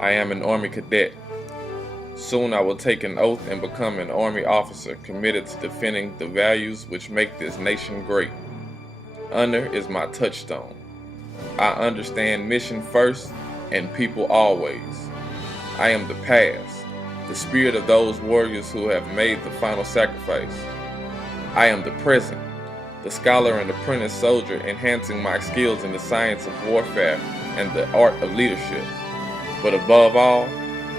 I am an Army cadet. Soon I will take an oath and become an Army officer committed to defending the values which make this nation great. Honor is my touchstone. I understand mission first and people always. I am the past, the spirit of those warriors who have made the final sacrifice. I am the present, the scholar and apprentice soldier enhancing my skills in the science of warfare and the art of leadership. But above all,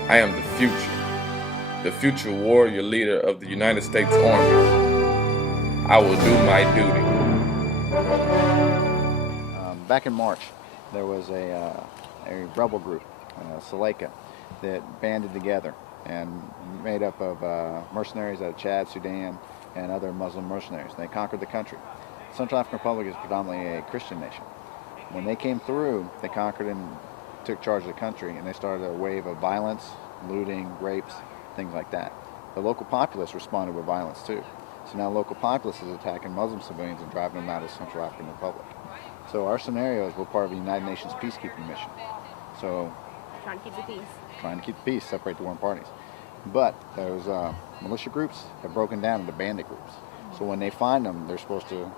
I am the future warrior leader of the United States Army. I will do my duty. Back in March, there was a rebel group, Seleka, that banded together and made up of mercenaries out of Chad, Sudan, and other Muslim mercenaries. They conquered the country. Central African Republic is predominantly a Christian nation. When they came through, they conquered and took charge of the country, and they started a wave of violence, looting, rapes, things like that. The local populace responded with violence too. So now local populace is attacking Muslim civilians and driving them out of Central African Republic. So our scenario is we're part of the United Nations peacekeeping mission. So trying to keep the peace. Trying to keep the peace, separate the warring parties. But those militia groups have broken down into bandit groups. So when they find them, they're supposed to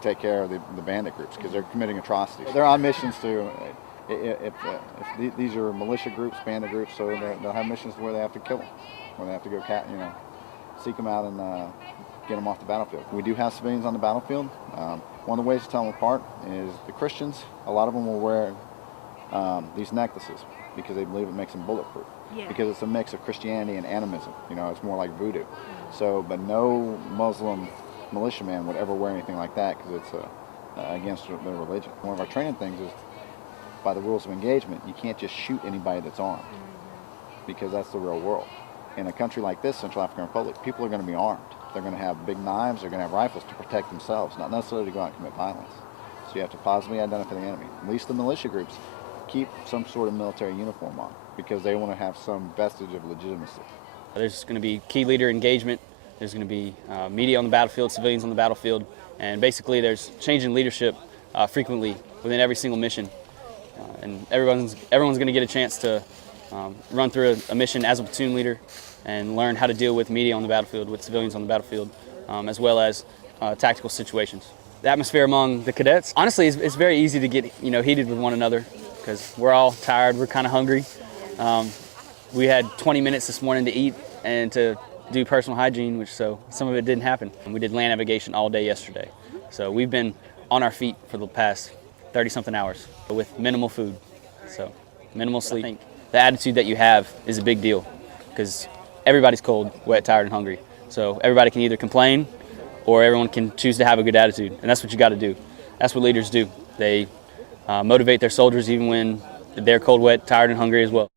take care of the bandit groups because they're committing atrocities. They're on missions to, if these are militia groups, bandit groups, so they'll have missions where they have to kill them, where they have to go, seek them out and get them off the battlefield. We do have civilians on the battlefield. One of the ways to tell them apart is the Christians, a lot of them will wear these necklaces because they believe it makes them bulletproof. Yeah. Because it's a mix of Christianity and animism. It's more like voodoo. So, but no Muslim militiaman would ever wear anything like that because it's against their religion. One of our training things is, by the rules of engagement, you can't just shoot anybody that's armed because that's the real world. In a country like this, Central African Republic, people are going to be armed. They're going to have big knives, they're going to have rifles to protect themselves, not necessarily to go out and commit violence. So you have to positively identify the enemy. At least the militia groups keep some sort of military uniform on because they want to have some vestige of legitimacy. There's going to be key leader engagement, there's going to be media on the battlefield, civilians on the battlefield, and basically there's changing leadership frequently within every single mission. And everyone's going to get a chance to run through a mission as a platoon leader and learn how to deal with media on the battlefield, with civilians on the battlefield, as well as tactical situations. The atmosphere among the cadets, honestly, it's very easy to get heated with one another because we're all tired, we're kind of hungry. We had 20 minutes this morning to eat and to do personal hygiene, so some of it didn't happen. And we did land navigation all day yesterday. So we've been on our feet for the past 30-something hours with minimal food, so minimal sleep. I think the attitude that you have is a big deal because everybody's cold, wet, tired, and hungry. So everybody can either complain or everyone can choose to have a good attitude, and that's what you got to do. That's what leaders do. They motivate their soldiers even when they're cold, wet, tired, and hungry as well.